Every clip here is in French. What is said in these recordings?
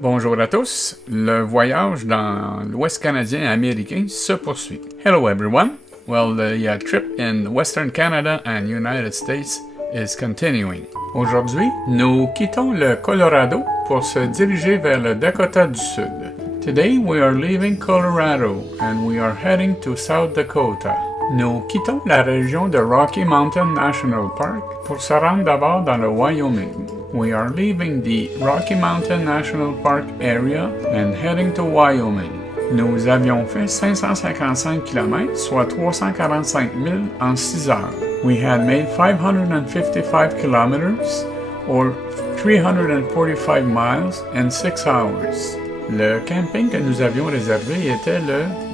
Bonjour à tous, le voyage dans l'Ouest canadien américain se poursuit. Hello everyone, well the trip in Western Canada and United States is continuing. Aujourd'hui, nous quittons le Colorado pour se diriger vers le Dakota du Sud. Today we are leaving Colorado and we are heading to South Dakota. Nous quittons la région de Rocky Mountain National Park pour se rendre d'abord dans le Wyoming. We are leaving the Rocky Mountain National Park area and heading to Wyoming. Nous avions fait 555 km, soit 345 000 en 6 heures. We had made 555 kilometers, or 345 miles, in 6 hours. Le camping que nous avions réservé était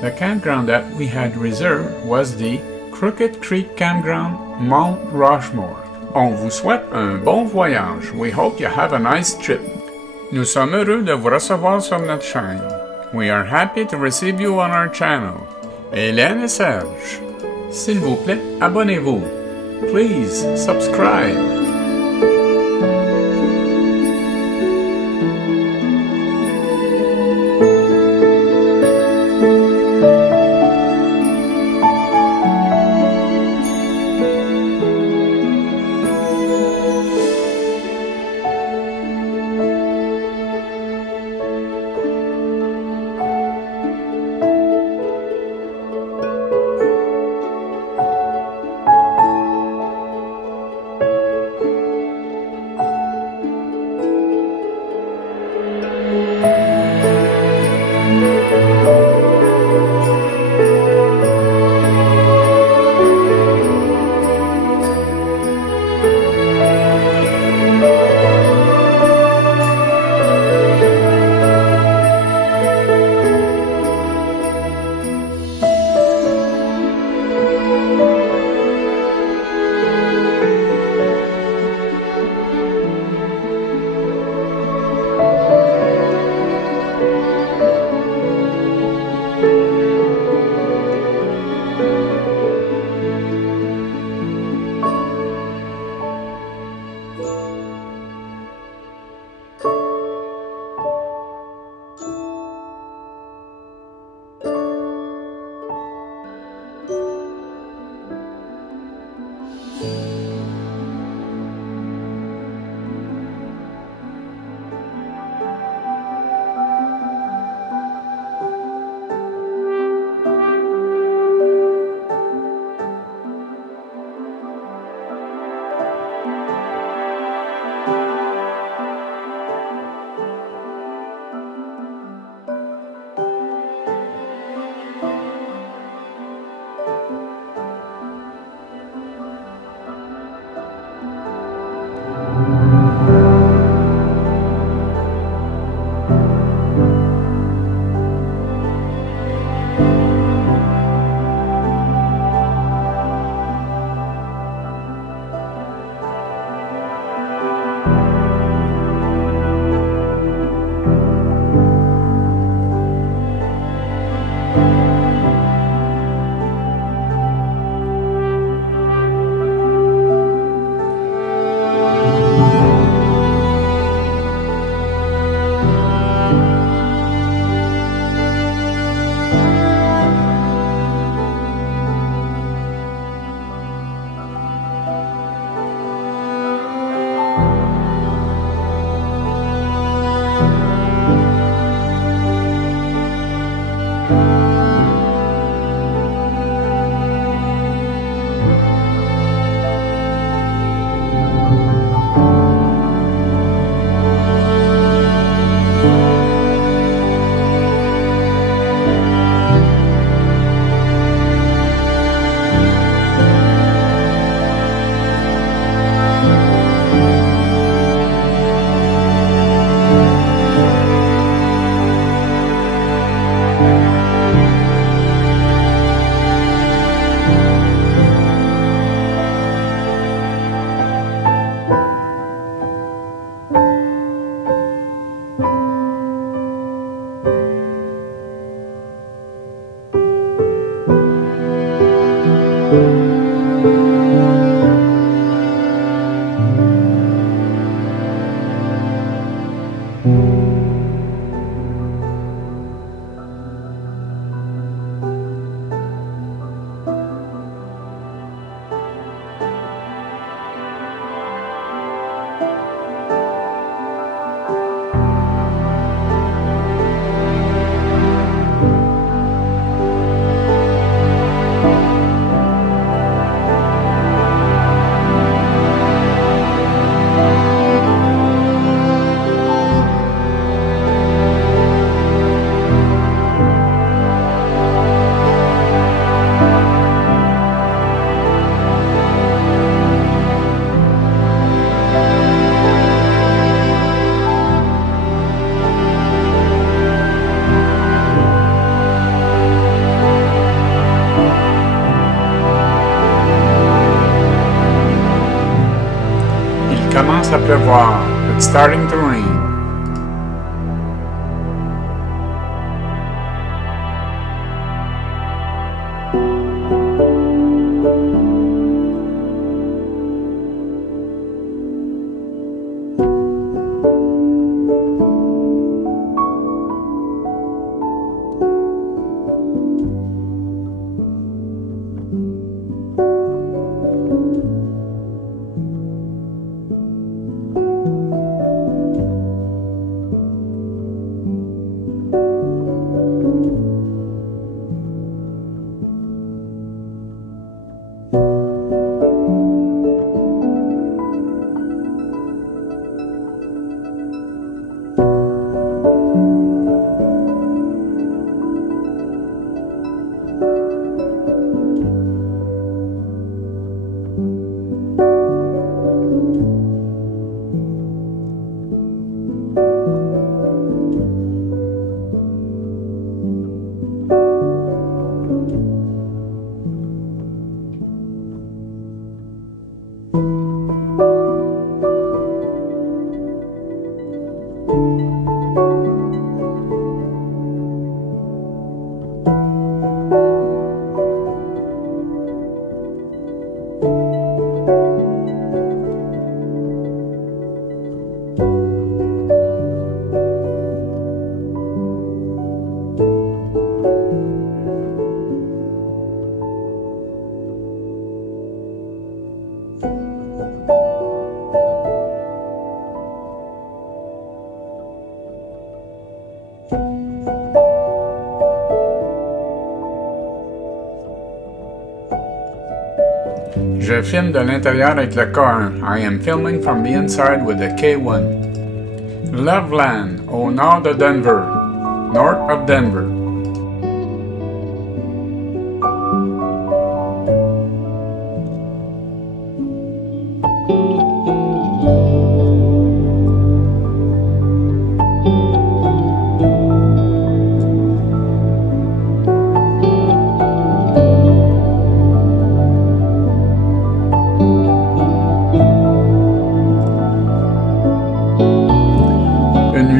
the campground that we had reserved was the Crooked Creek Campground, Mount Rushmore. On vous souhaite un bon voyage. We hope you have a nice trip. Nous sommes heureux de vous recevoir sur notre chaîne. We are happy to receive you on our channel. Hélène et Serge, s'il vous plaît, abonnez-vous. Please subscribe. commence à pleuvoir. It's starting to rain. Je filme de l'intérieur avec le K1. I am filming from the inside with the K1. Loveland, au nord de Denver. North of Denver.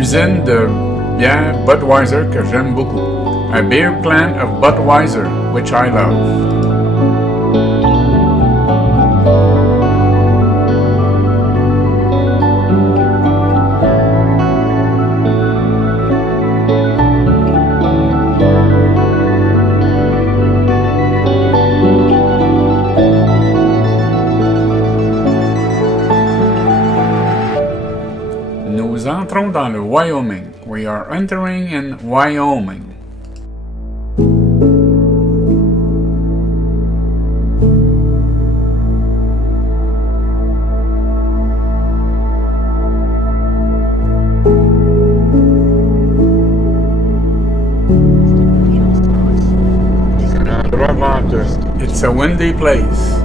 Usine de bière Budweiser que j'aime beaucoup. A beer plant of Budweiser, which I love. Nous entrons dans le Wyoming. We are entering in Wyoming. It's a windy place.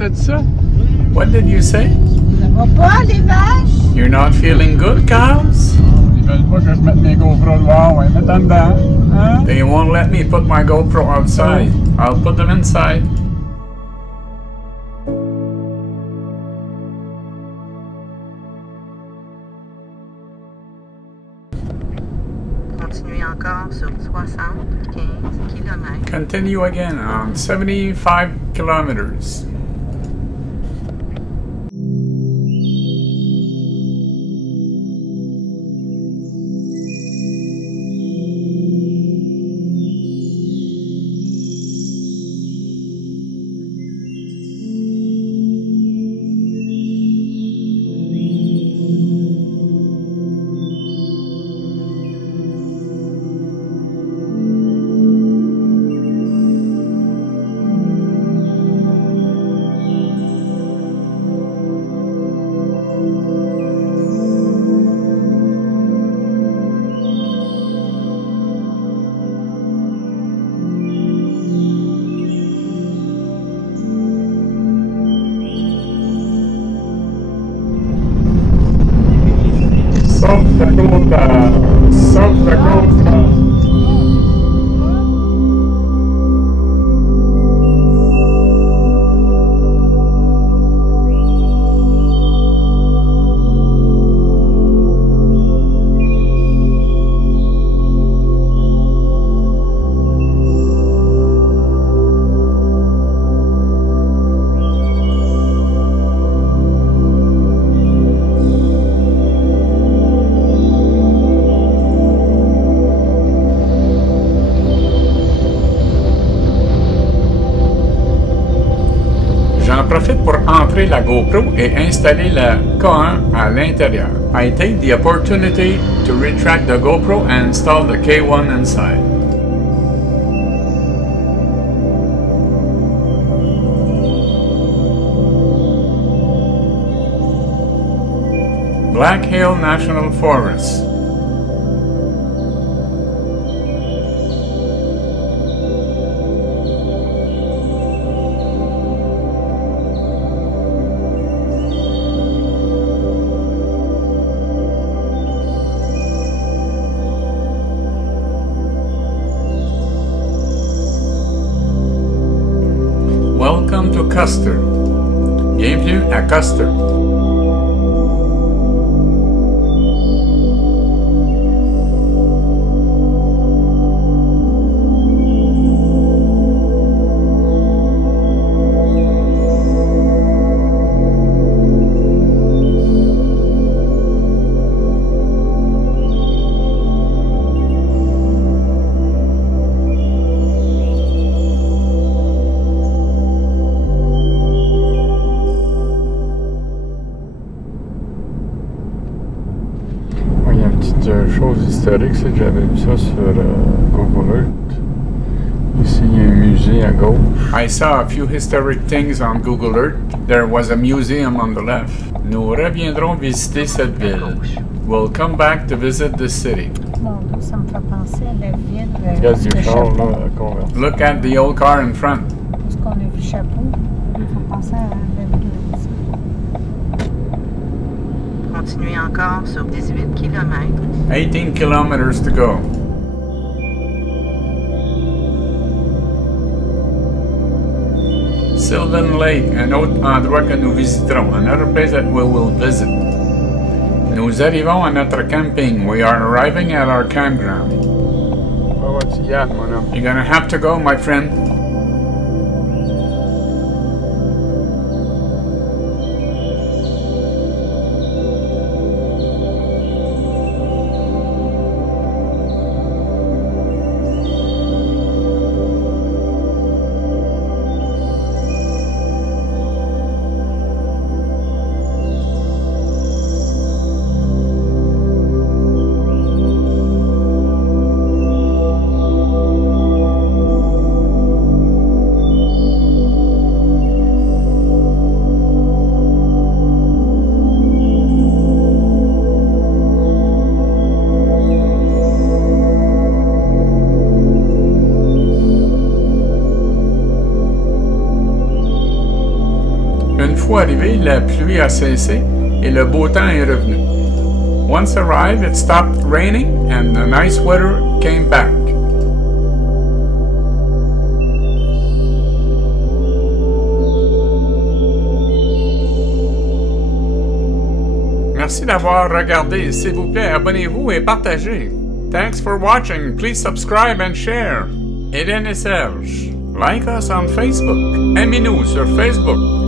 t'as dit ça? What did you say? Ça va pas, les vaches? You're not feeling good, cows? Ils veulent pas que je mette mes GoPro dehors, ouais, mets en dedans. Hein? They won't let me put my GoPro outside. I'll put them inside. Continuez encore sur 75 km. Continue again on 75 kilometers. South Dakota. J'en profite pour entrer la GoPro et installer la K1 à l'intérieur. I take the opportunity to retract the GoPro and install the K1 inside. Black Hill National Forest. Welcome to Custer. Bienvenue à Custer. Chose historique, c'est que j'avais vu ça sur Google Earth. Ici, il y a un musée à gauche. I saw a few historic things on Google Earth. There was a museum on the left. Nous reviendrons visiter cette ville. We'll come back to visit the city. Mon Dieu, ça me fait penser à la ville Regarde de le char, Chapeau. là, à convertir. Look at the old car in front. Parce qu'on a vu Chapeau. Ça me fait penser à la ville aussi. Continuez encore sur 18 km. 18 kilometers to go. Sylvan Lake, un autre endroit que nous visiterons. Another place that we will visit. Nous arrivons à notre camping. We are arriving at our campground. Ah ouais, tu y as, mon homme. You're gonna have to go, my friend. fois arrivé, la pluie a cessé et le beau temps est revenu. Once arrived, it stopped raining and the nice weather came back. Merci d'avoir regardé. S'il vous plaît, abonnez-vous et partagez. Thanks for watching. Please subscribe and share. Hélène et Serge. Like us on Facebook. Aimez-nous sur Facebook.